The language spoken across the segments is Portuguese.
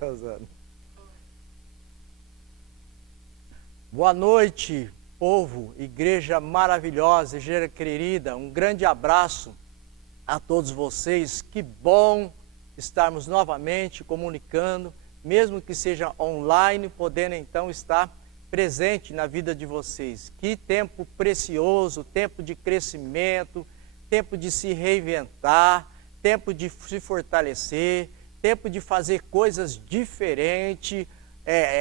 Rosana. Boa noite, povo, igreja maravilhosa, igreja querida. Um grande abraço a todos vocês. Que bom estarmos novamente comunicando, mesmo que seja online, podendo então estar presente na vida de vocês. Que tempo precioso, tempo de crescimento, tempo de se reinventar, tempo de se fortalecer, tempo de fazer coisas diferentes.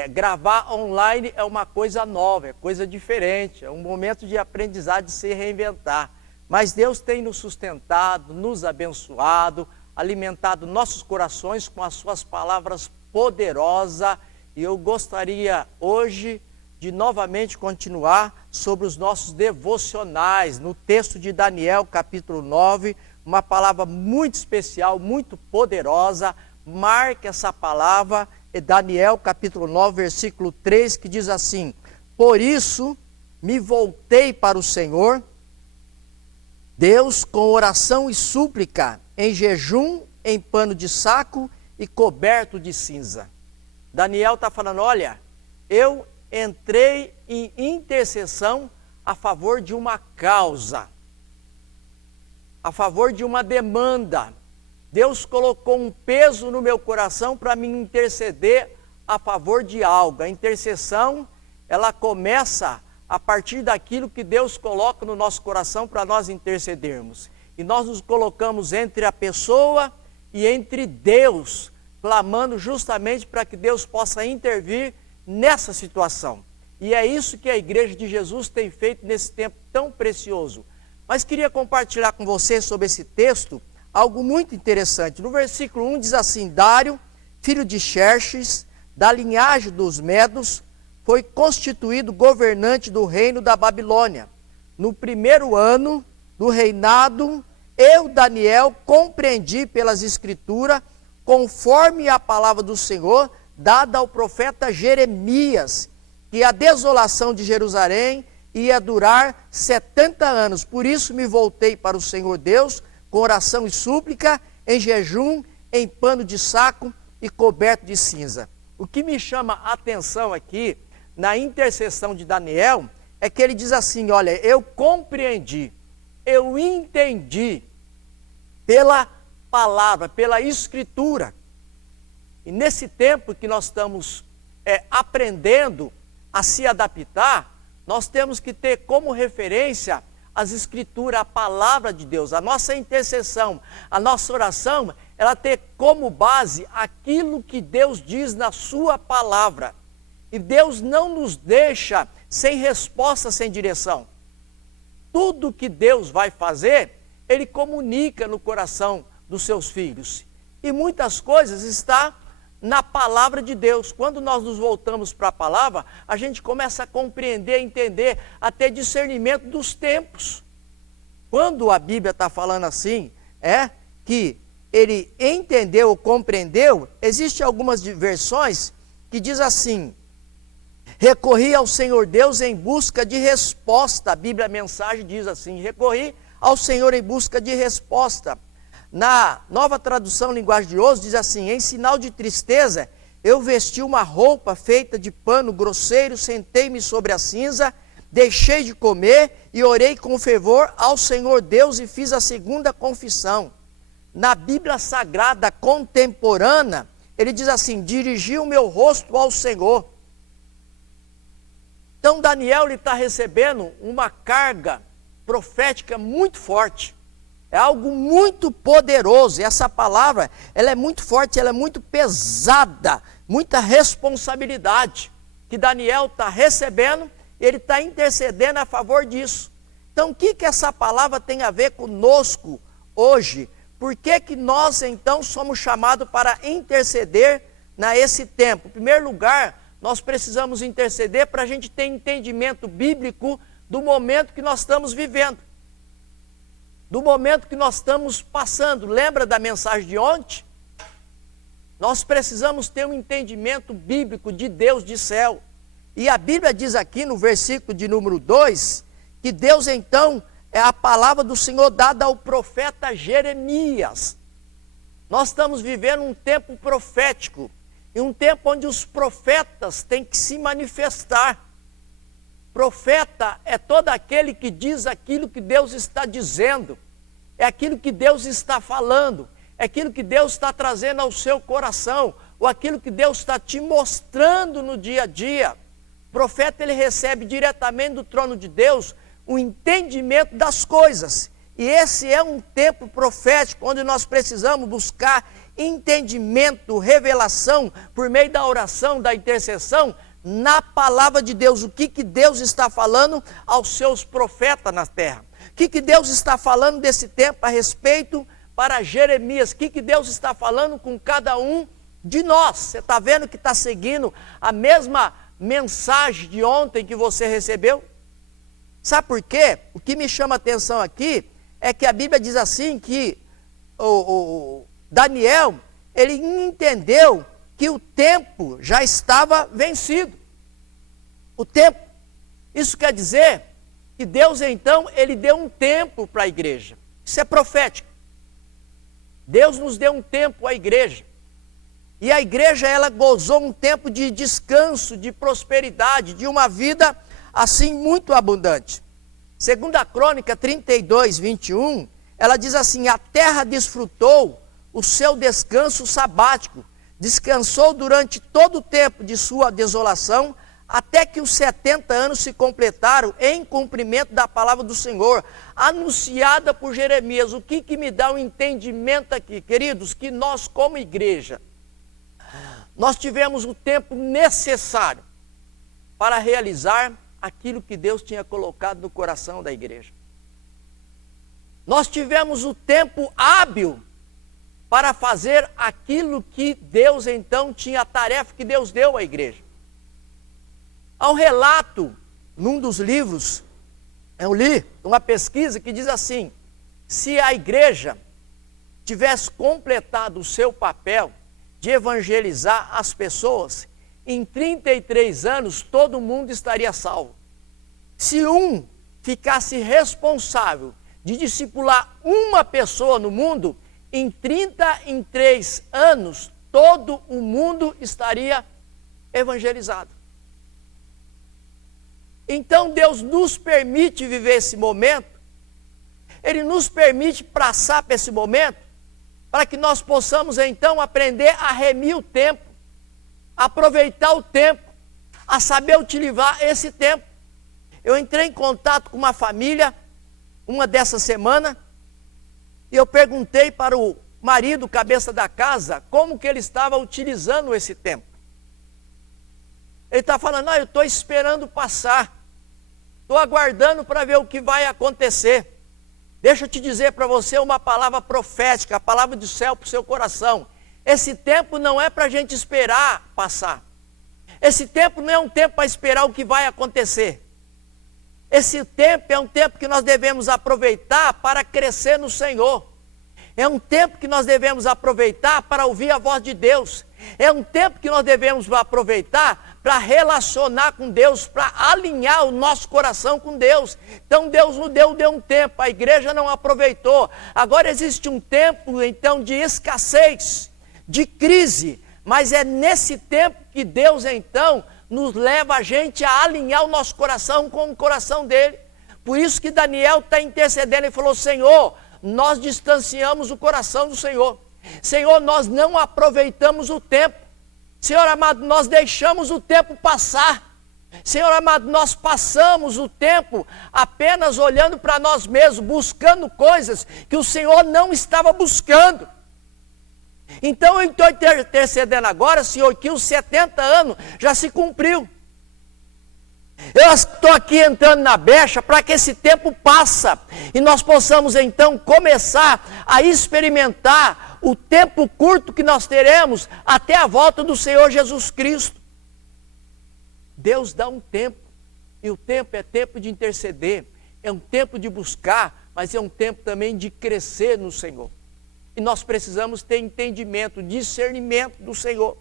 Gravar online é uma coisa nova, é coisa diferente, é um momento de aprendizado, de se reinventar. Mas Deus tem nos sustentado, nos abençoado, alimentado nossos corações com as suas palavras poderosas. E eu gostaria hoje de novamente continuar sobre os nossos devocionais, no texto de Daniel, capítulo 9, uma palavra muito especial, muito poderosa. Marque essa palavra, Daniel capítulo 9, versículo 3, que diz assim: por isso me voltei para o Senhor, Deus, com oração e súplica, em jejum, em pano de saco e coberto de cinza. Daniel está falando, olha, eu entrei em intercessão a favor de uma causa, a favor de uma demanda. Deus colocou um peso no meu coração para me interceder a favor de algo. A intercessão, ela começa a partir daquilo que Deus coloca no nosso coração para nós intercedermos. E nós nos colocamos entre a pessoa e entre Deus, clamando justamente para que Deus possa intervir nessa situação. E é isso que a Igreja de Jesus tem feito nesse tempo tão precioso. Mas queria compartilhar com vocês sobre esse texto algo muito interessante. No versículo 1 diz assim: Dário, filho de Xerxes, da linhagem dos Medos, foi constituído governante do reino da Babilônia. No primeiro ano do reinado, eu, Daniel, compreendi pelas escrituras, conforme a palavra do Senhor, dada ao profeta Jeremias, que a desolação de Jerusalém ia durar 70 anos. Por isso me voltei para o Senhor Deus, com oração e súplica, em jejum, em pano de saco e coberto de cinza. O que me chama a atenção aqui, na intercessão de Daniel, é que ele diz assim, olha, eu compreendi, eu entendi, pela palavra, pela escritura. E nesse tempo que nós estamos aprendendo a se adaptar, nós temos que ter como referência as escrituras, a palavra de Deus. A nossa intercessão, a nossa oração, ela tem como base aquilo que Deus diz na sua palavra. E Deus não nos deixa sem resposta, sem direção. Tudo que Deus vai fazer, Ele comunica no coração dos seus filhos. E muitas coisas estão na palavra de Deus. Quando nós nos voltamos para a palavra, a gente começa a compreender, a entender, a ter discernimento dos tempos. Quando a Bíblia está falando assim, que ele entendeu ou compreendeu, existem algumas versões que diz assim: recorri ao Senhor Deus em busca de resposta. A Bíblia, a mensagem diz assim: recorri ao Senhor em busca de resposta. Na Nova Tradução Linguagem de Hoje diz assim: em sinal de tristeza, eu vesti uma roupa feita de pano grosseiro, sentei-me sobre a cinza, deixei de comer e orei com fervor ao Senhor Deus e fiz a segunda confissão. Na Bíblia Sagrada Contemporânea, ele diz assim: dirigi o meu rosto ao Senhor. Então Daniel está recebendo uma carga profética muito forte. É algo muito poderoso. E essa palavra, ela é muito forte, ela é muito pesada, muita responsabilidade que Daniel está recebendo, ele está intercedendo a favor disso. Então, o que essa palavra tem a ver conosco hoje? Por que nós, então, somos chamados para interceder nesse tempo? Em primeiro lugar, nós precisamos interceder para a gente ter entendimento bíblico do momento que nós estamos vivendo, do momento que nós estamos passando. Lembra da mensagem de ontem? Nós precisamos ter um entendimento bíblico de Deus de céu. E a Bíblia diz aqui no versículo de número 2, que Deus então é a palavra do Senhor dada ao profeta Jeremias. Nós estamos vivendo um tempo profético. em um tempo onde os profetas têm que se manifestar. Profeta é todo aquele que diz aquilo que Deus está dizendo, é aquilo que Deus está falando, é aquilo que Deus está trazendo ao seu coração, ou aquilo que Deus está te mostrando no dia a dia. O profeta, ele recebe diretamente do trono de Deus o entendimento das coisas. E esse é um tempo profético, onde nós precisamos buscar entendimento, revelação, por meio da oração, da intercessão, na palavra de Deus. O que Deus está falando aos seus profetas na terra? O que Deus está falando desse tempo a respeito para Jeremias? O que Deus está falando com cada um de nós? Você está vendo que está seguindo a mesma mensagem de ontem que você recebeu? Sabe por quê? O que me chama a atenção aqui é que a Bíblia diz assim que o Daniel, ele entendeu que o tempo já estava vencido. O tempo. Isso quer dizer que Deus, então, ele deu um tempo para a igreja. Isso é profético. Deus nos deu um tempo à igreja. E a igreja, ela gozou um tempo de descanso, de prosperidade, de uma vida assim muito abundante. Segundo a Crônica 32, 21, ela diz assim: a terra desfrutou o seu descanso sabático, descansou durante todo o tempo de sua desolação, até que os 70 anos se completaram em cumprimento da palavra do Senhor, anunciada por Jeremias. O que me dá um entendimento aqui, queridos? Que nós, como igreja, nós tivemos o tempo necessário para realizar aquilo que Deus tinha colocado no coração da igreja. Nós tivemos o tempo hábil para fazer aquilo que Deus então tinha, a tarefa que Deus deu à igreja. Há um relato, num dos livros, eu li uma pesquisa que diz assim: se a igreja tivesse completado o seu papel de evangelizar as pessoas, em 33 anos todo mundo estaria salvo. Se um ficasse responsável de discipular uma pessoa no mundo, em 33 anos todo o mundo estaria evangelizado. Então Deus nos permite viver esse momento, Ele nos permite passar por esse momento, para que nós possamos então aprender a remir o tempo, aproveitar o tempo, a saber utilizar esse tempo. Eu entrei em contato com uma família, uma dessa semana, e eu perguntei para o marido, cabeça da casa, como que ele estava utilizando esse tempo. Ele está falando: não, eu estou esperando passar, estou aguardando para ver o que vai acontecer. Deixa eu te dizer para você uma palavra profética, a palavra do céu para o seu coração. Esse tempo não é para a gente esperar passar. Esse tempo não é um tempo para esperar o que vai acontecer. Esse tempo é um tempo que nós devemos aproveitar para crescer no Senhor. É um tempo que nós devemos aproveitar para ouvir a voz de Deus. É um tempo que nós devemos aproveitar para relacionar com Deus, para alinhar o nosso coração com Deus. Então Deus nos deu um tempo, a igreja não aproveitou. Agora existe um tempo então de escassez, de crise, mas é nesse tempo que Deus então nos leva a gente a alinhar o nosso coração com o coração dele. Por isso que Daniel está intercedendo e falou: Senhor, nós distanciamos o coração do Senhor. Senhor, nós não aproveitamos o tempo. Senhor amado, nós deixamos o tempo passar. Senhor amado, nós passamos o tempo apenas olhando para nós mesmos, buscando coisas que o Senhor não estava buscando. Então eu estou intercedendo agora, Senhor, que os 70 anos já se cumpriu. Eu estou aqui entrando na brecha para que esse tempo passa e nós possamos então começar a experimentar o tempo curto que nós teremos até a volta do Senhor Jesus Cristo. Deus dá um tempo, e o tempo é tempo de interceder, é um tempo de buscar, mas é um tempo também de crescer no Senhor. E nós precisamos ter entendimento, discernimento do Senhor.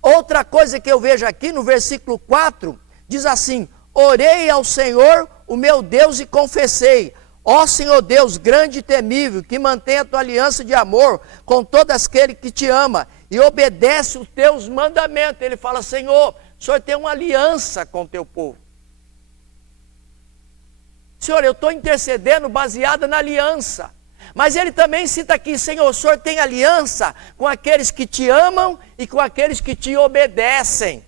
Outra coisa que eu vejo aqui no versículo 4, diz assim: orei ao Senhor, o meu Deus, e confessei, Ó Senhor Deus, grande e temível, que mantém a tua aliança de amor com todos aqueles que te ama e obedece os teus mandamentos. Ele fala, Senhor, o Senhor tem uma aliança com o teu povo. Senhor, eu estou intercedendo baseada na aliança. Mas ele também cita aqui, Senhor, o Senhor tem aliança com aqueles que te amam e com aqueles que te obedecem.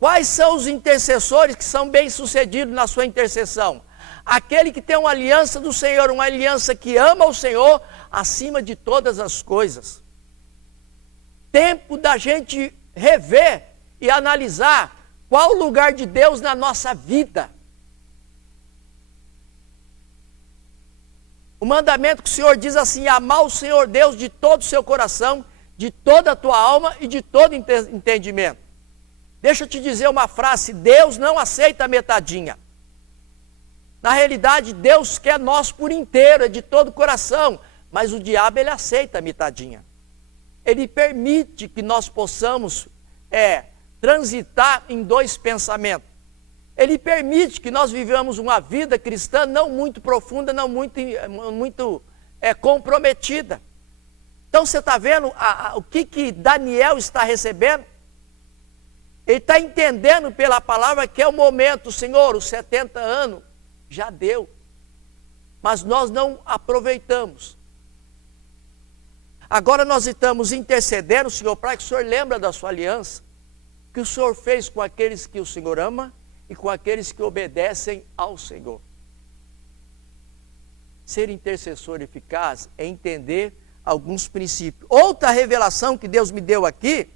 Quais são os intercessores que são bem-sucedidos na sua intercessão? Aquele que tem uma aliança do Senhor, uma aliança que ama o Senhor acima de todas as coisas. Tempo da gente rever e analisar qual o lugar de Deus na nossa vida. O mandamento que o Senhor diz assim, amar o Senhor Deus de todo o seu coração, de toda a tua alma e de todo entendimento. Deixa eu te dizer uma frase, Deus não aceita metadinha. Na realidade, Deus quer nós por inteiro, é de todo o coração, mas o diabo ele aceita a metadinha. Ele permite que nós possamos transitar em dois pensamentos. Ele permite que nós vivamos uma vida cristã não muito profunda, não muito comprometida. Então você está vendo o que Daniel está recebendo? Ele está entendendo pela palavra que é o momento, Senhor, os 70 anos já deu. Mas nós não aproveitamos. Agora nós estamos intercedendo, Senhor, para que o Senhor lembre da sua aliança, que o Senhor fez com aqueles que o Senhor ama e com aqueles que obedecem ao Senhor. Ser intercessor eficaz é entender alguns princípios. Outra revelação que Deus me deu aqui,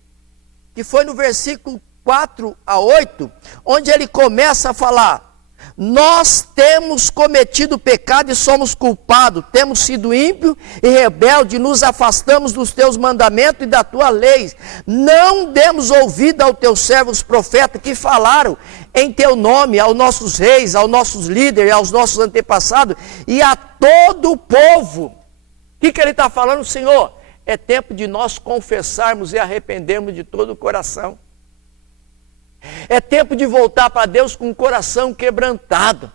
que foi no versículo 4 a 8, onde ele começa a falar, nós temos cometido pecado e somos culpados, temos sido ímpios e rebeldes, nos afastamos dos teus mandamentos e da tua lei. Não demos ouvido aos teus servos profetas que falaram em teu nome, aos nossos reis, aos nossos líderes, aos nossos antepassados e a todo o povo. O que ele está falando, Senhor? É tempo de nós confessarmos e arrependermos de todo o coração. É tempo de voltar para Deus com o coração quebrantado.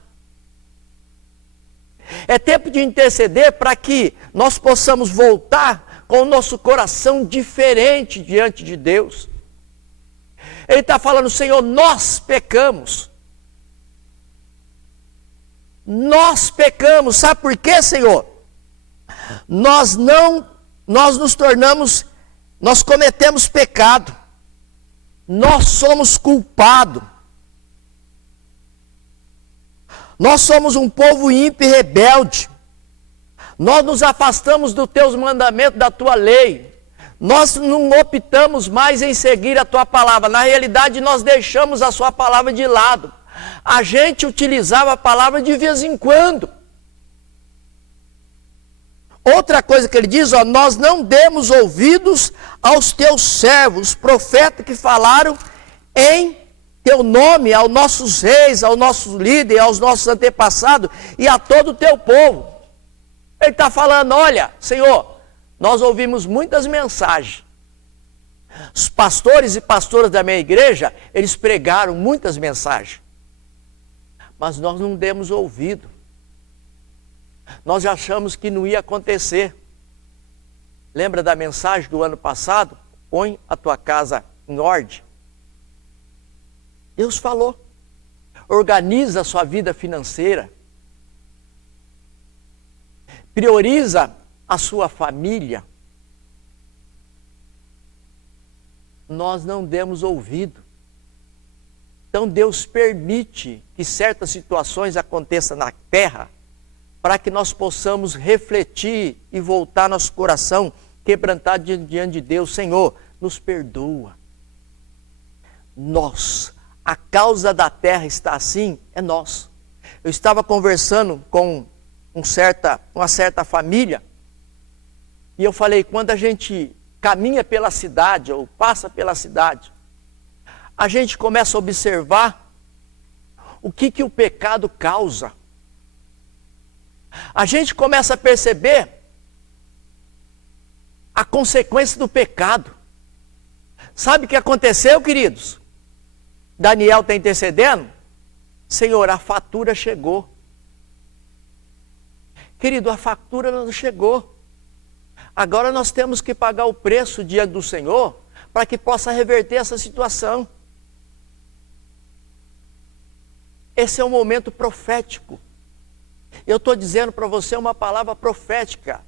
É tempo de interceder para que nós possamos voltar com o nosso coração diferente diante de Deus. Ele está falando, Senhor, nós pecamos. Nós pecamos. Sabe por quê, Senhor? Nós cometemos pecado. Nós somos culpados. Nós somos um povo ímpio e rebelde. Nós nos afastamos dos teus mandamentos, da tua lei. Nós não optamos mais em seguir a tua palavra. Na realidade, nós deixamos a sua palavra de lado. A gente utilizava a palavra de vez em quando. Outra coisa que ele diz, nós não demos ouvidos aos teus servos, profetas que falaram em teu nome, aos nossos reis, aos nossos líderes, aos nossos antepassados e a todo o teu povo. Ele está falando, olha, Senhor, nós ouvimos muitas mensagens. Os pastores e pastoras da minha igreja, eles pregaram muitas mensagens. Mas nós não demos ouvido. Nós achamos que não ia acontecer. Lembra da mensagem do ano passado? Põe a tua casa em ordem. Deus falou. Organiza a sua vida financeira. Prioriza a sua família. Nós não demos ouvido. Então Deus permite que certas situações aconteçam na terra para que nós possamos refletir e voltar nosso coração quebrantado diante de Deus. Senhor, nos perdoa. Nós, a causa da terra está assim, é nós. Eu estava conversando com uma certa família, e eu falei, quando a gente caminha pela cidade, ou passa pela cidade, a gente começa a observar o que o pecado causa. A gente começa a perceber a consequência do pecado. Sabe o que aconteceu, queridos? Daniel está intercedendo? Senhor, a fatura chegou. Querido, a fatura não chegou. Agora nós temos que pagar o preço diante do Senhor para que possa reverter essa situação. Esse é um momento profético. Eu estou dizendo para você uma palavra profética.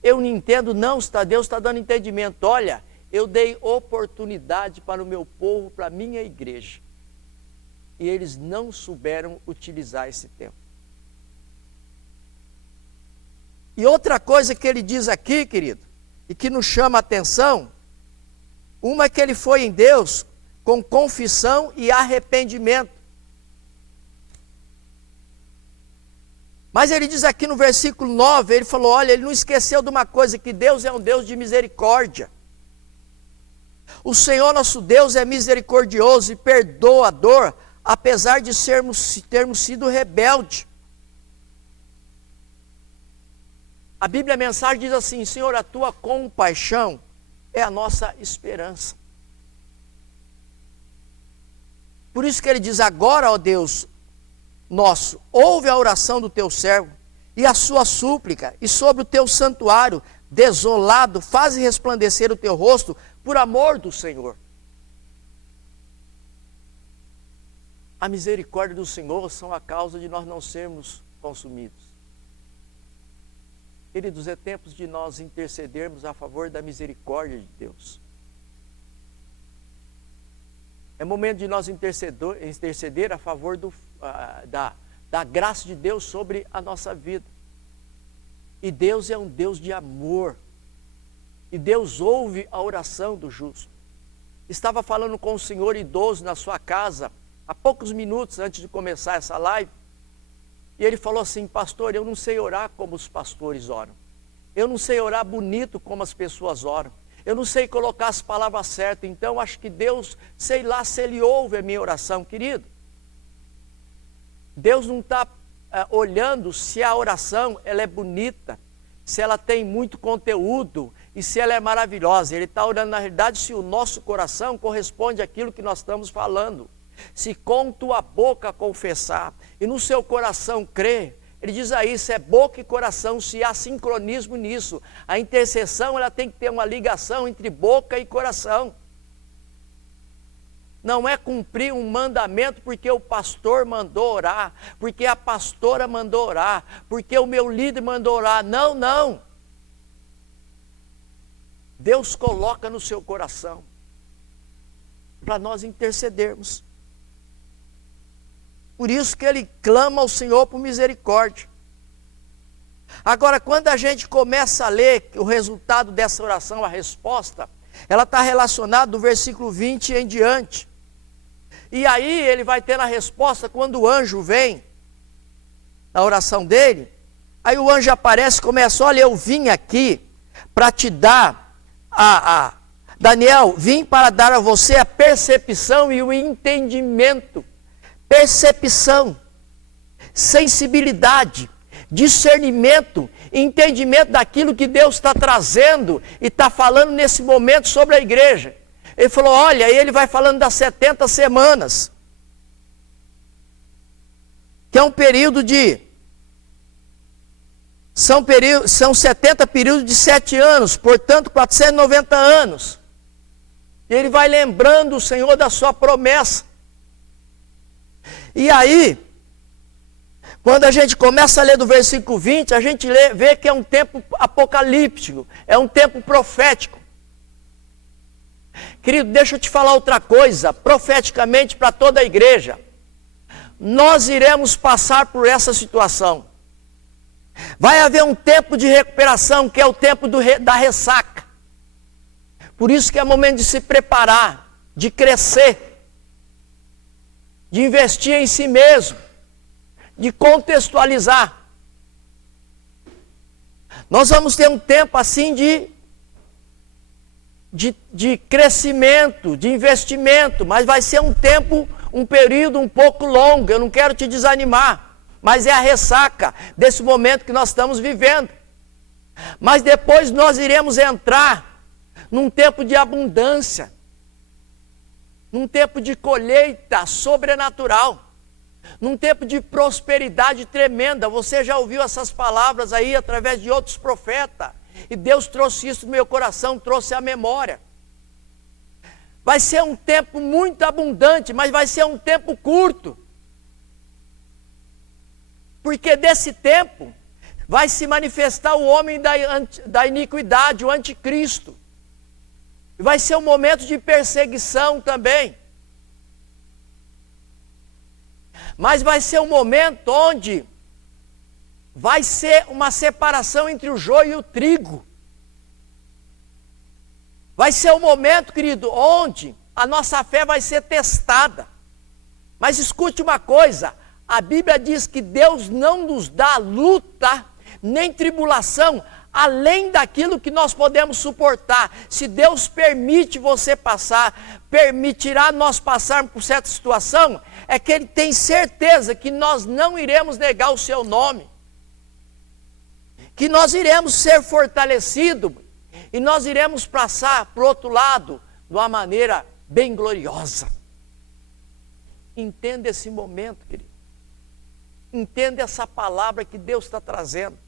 Eu não entendo, não, Deus está dando entendimento. Olha, eu dei oportunidade para o meu povo, para a minha igreja. E eles não souberam utilizar esse tempo. E outra coisa que ele diz aqui, querido, e que nos chama a atenção, uma é que ele foi em Deus com confissão e arrependimento. Mas ele diz aqui no versículo 9, ele falou, olha, ele não esqueceu de uma coisa, que Deus é um Deus de misericórdia. O Senhor nosso Deus é misericordioso e perdoador, apesar de termos sido rebeldes. A Bíblia, a mensagem diz assim, Senhor, a tua compaixão é a nossa esperança. Por isso que ele diz, agora, ó Deus nosso, ouve a oração do teu servo e a sua súplica, e sobre o teu santuário desolado, faze resplandecer o teu rosto por amor do Senhor. A misericórdia do Senhor são a causa de nós não sermos consumidos. Queridos, é tempo de nós intercedermos a favor da misericórdia de Deus. É momento de nós interceder a favor da graça de Deus sobre a nossa vida. E Deus é um Deus de amor. E Deus ouve a oração do justo. Estava falando com um senhor idoso na sua casa, há poucos minutos antes de começar essa live. E ele falou assim, pastor, eu não sei orar como os pastores oram. Eu não sei orar bonito como as pessoas oram. Eu não sei colocar as palavras certas. Então acho que Deus, sei lá se Ele ouve a minha oração, querido. Deus não está olhando se a oração ela é bonita, se ela tem muito conteúdo e se ela é maravilhosa. Ele está olhando na realidade se o nosso coração corresponde àquilo que nós estamos falando. Se com tua boca confessar e no seu coração crer, ele diz aí, se é boca e coração, se há sincronismo nisso. A intercessão ela tem que ter uma ligação entre boca e coração. Não é cumprir um mandamento porque o pastor mandou orar, porque a pastora mandou orar, porque o meu líder mandou orar. Não, não. Deus coloca no seu coração para nós intercedermos. Por isso que ele clama ao Senhor por misericórdia. Agora, quando a gente começa a ler o resultado dessa oração, a resposta, ela está relacionada do versículo 20 em diante. E aí ele vai ter a resposta quando o anjo vem, na oração dele. Aí o anjo aparece e começa, olha, eu vim aqui para te dar Daniel, vim para dar a você a percepção e o entendimento. Percepção, sensibilidade, discernimento, entendimento daquilo que Deus está trazendo e está falando nesse momento sobre a igreja. Ele falou, olha, ele vai falando das 70 semanas, que é um período são 70 períodos de 7 anos, portanto 490 anos. E ele vai lembrando o Senhor da sua promessa. E aí, quando a gente começa a ler do versículo 20, a gente vê que é um tempo apocalíptico, é um tempo profético. Querido, deixa eu te falar outra coisa, profeticamente para toda a igreja. Nós iremos passar por essa situação. Vai haver um tempo de recuperação, que é o tempo da ressaca. Por isso que é momento de se preparar, de crescer, de investir em si mesmo, de contextualizar. Nós vamos ter um tempo assim de crescimento, de investimento, mas vai ser um período um pouco longo. Eu não quero te desanimar, mas é a ressaca desse momento que nós estamos vivendo. Mas depois nós iremos entrar num tempo de abundância, num tempo de colheita sobrenatural. num tempo de prosperidade tremenda. Você já ouviu essas palavras aí através de outros profetas, e Deus trouxe isso no meu coração, trouxe à memória. Vai ser um tempo muito abundante, mas vai ser um tempo curto, porque desse tempo vai se manifestar o homem da iniquidade, o anticristo. Vai ser um momento de perseguição também. Mas vai ser um momento onde vai ser uma separação entre o joio e o trigo. Vai ser um momento, querido, onde a nossa fé vai ser testada. Mas escute uma coisa, a Bíblia diz que Deus não nos dá luta, nem tribulação, além daquilo que nós podemos suportar. Se Deus permite você passar, permitirá nós passarmos por certa situação, é que Ele tem certeza que nós não iremos negar o Seu nome, que nós iremos ser fortalecidos, e nós iremos passar para o outro lado de uma maneira bem gloriosa. Entenda esse momento, querido. Entenda essa palavra que Deus está trazendo.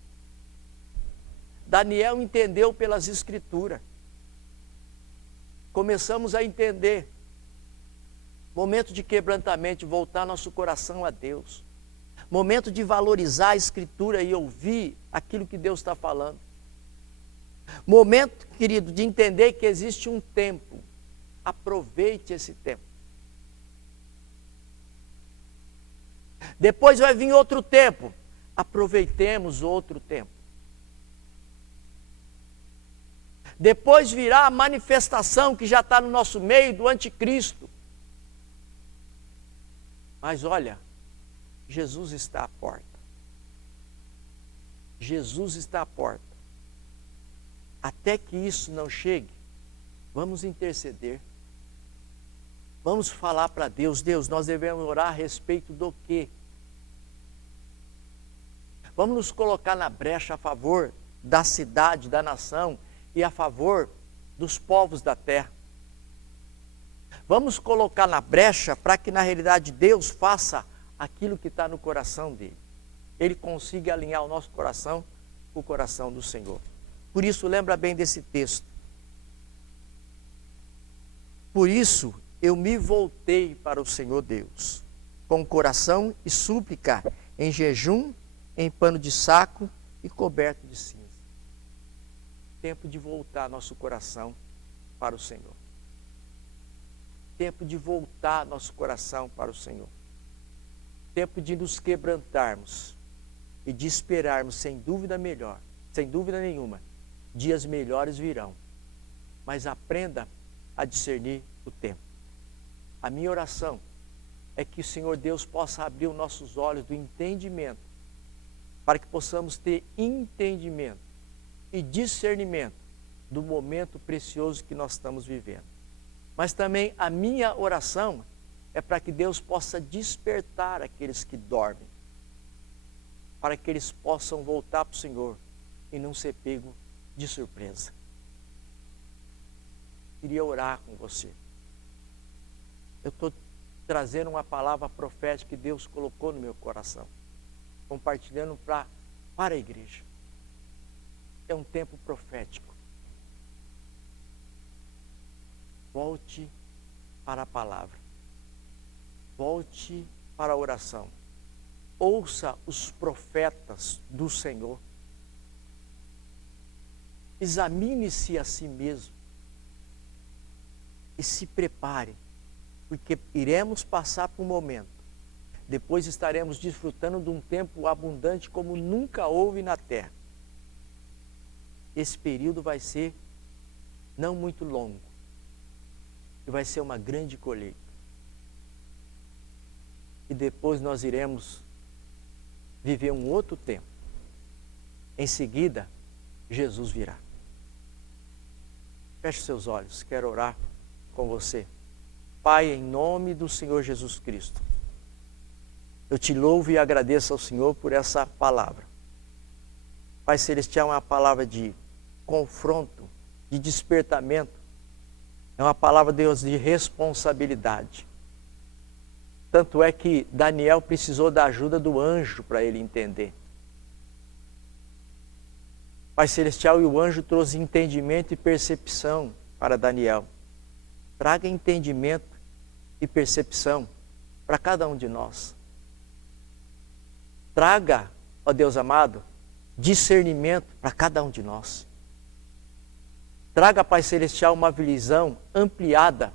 Daniel entendeu pelas Escrituras. Começamos a entender. Momento de quebrantamento, de voltar nosso coração a Deus. Momento de valorizar a Escritura e ouvir aquilo que Deus está falando. Momento, querido, de entender que existe um tempo. Aproveite esse tempo. Depois vai vir outro tempo. Aproveitemos outro tempo. Depois virá a manifestação que já está no nosso meio do anticristo. Mas olha, Jesus está à porta. Jesus está à porta. Até que isso não chegue, vamos interceder. Vamos falar para Deus, Deus, nós devemos orar a respeito do quê? Vamos nos colocar na brecha a favor da cidade, da nação e a favor dos povos da terra. Vamos colocar na brecha para que na realidade Deus faça aquilo que está no coração dele. Ele consiga alinhar o nosso coração com o coração do Senhor. Por isso, lembra bem desse texto. Por isso, eu me voltei para o Senhor Deus, com coração e súplica, em jejum, em pano de saco e coberto de cinza. Tempo de voltar nosso coração para o Senhor. Tempo de voltar nosso coração para o Senhor. Tempo de nos quebrantarmos e de esperarmos, sem dúvida melhor, sem dúvida nenhuma, dias melhores virão. Mas aprenda a discernir o tempo. A minha oração é que o Senhor Deus possa abrir os nossos olhos do entendimento, para que possamos ter entendimento e discernimento do momento precioso que nós estamos vivendo. Mas também a minha oração é para que Deus possa despertar aqueles que dormem, para que eles possam voltar para o Senhor e não ser pego de surpresa. Queria orar com você. Eu estou trazendo uma palavra profética que Deus colocou no meu coração, compartilhando para a igreja. É um tempo profético. Volte para a palavra. Volte para a oração. Ouça os profetas do Senhor. Examine-se a si mesmo. E se prepare, porque iremos passar por um momento. Depois estaremos desfrutando de um tempo abundante como nunca houve na terra. Esse período vai ser não muito longo. E vai ser uma grande colheita. E depois nós iremos viver um outro tempo. Em seguida, Jesus virá. Feche seus olhos, quero orar com você. Pai, em nome do Senhor Jesus Cristo, eu te louvo e agradeço ao Senhor por essa palavra. Pai Celestial, é uma palavra de confronto, de despertamento. É uma palavra, Deus, de responsabilidade. Tanto é que Daniel precisou da ajuda do anjo para ele entender. Pai Celestial, e o anjo trouxe entendimento e percepção para Daniel. Traga entendimento e percepção para cada um de nós. Traga, ó Deus amado, discernimento para cada um de nós. Traga, Pai Celestial, uma visão ampliada,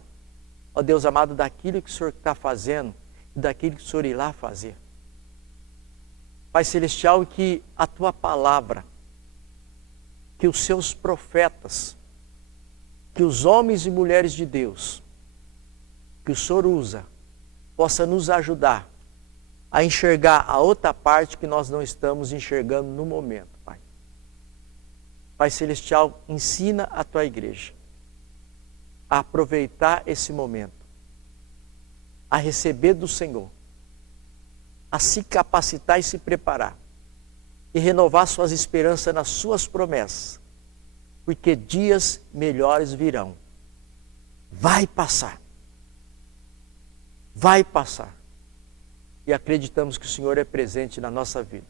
ó Deus amado, daquilo que o Senhor está fazendo e daquilo que o Senhor irá fazer. Pai Celestial, que a Tua palavra, que os Seus profetas, que os homens e mulheres de Deus, que o Senhor usa, possa nos ajudar a enxergar a outra parte que nós não estamos enxergando no momento, Pai. Pai Celestial, ensina a Tua igreja a aproveitar esse momento, a receber do Senhor, a se capacitar e se preparar, e renovar suas esperanças nas suas promessas, porque dias melhores virão. Vai passar. Vai passar. E acreditamos que o Senhor é presente na nossa vida.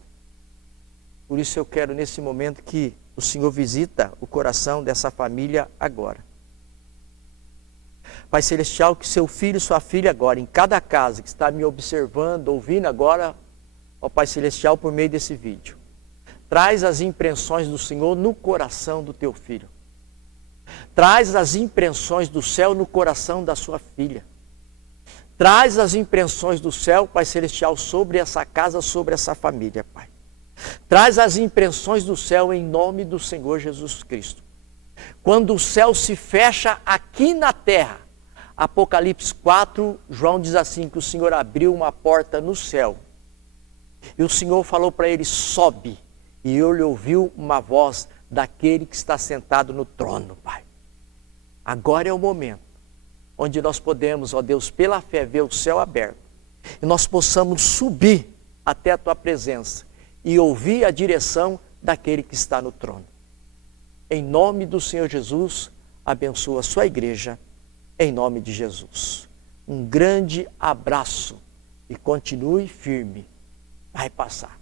Por isso eu quero nesse momento que o Senhor visita o coração dessa família agora. Pai Celestial, que seu filho e sua filha agora, em cada casa que está me observando, ouvindo agora, ó Pai Celestial, por meio desse vídeo, traz as impressões do Senhor no coração do teu filho. Traz as impressões do céu no coração da sua filha. Traz as impressões do céu, Pai Celestial, sobre essa casa, sobre essa família, Pai. Traz as impressões do céu em nome do Senhor Jesus Cristo. Quando o céu se fecha aqui na terra, Apocalipse 4, João diz assim, que o Senhor abriu uma porta no céu. E o Senhor falou para ele, sobe. E ele ouviu uma voz daquele que está sentado no trono, Pai. Agora é o momento onde nós podemos, ó Deus, pela fé, ver o céu aberto. E nós possamos subir até a Tua presença e ouvir a direção daquele que está no trono. Em nome do Senhor Jesus, abençoa a sua igreja, em nome de Jesus. Um grande abraço e continue firme. Vai passar.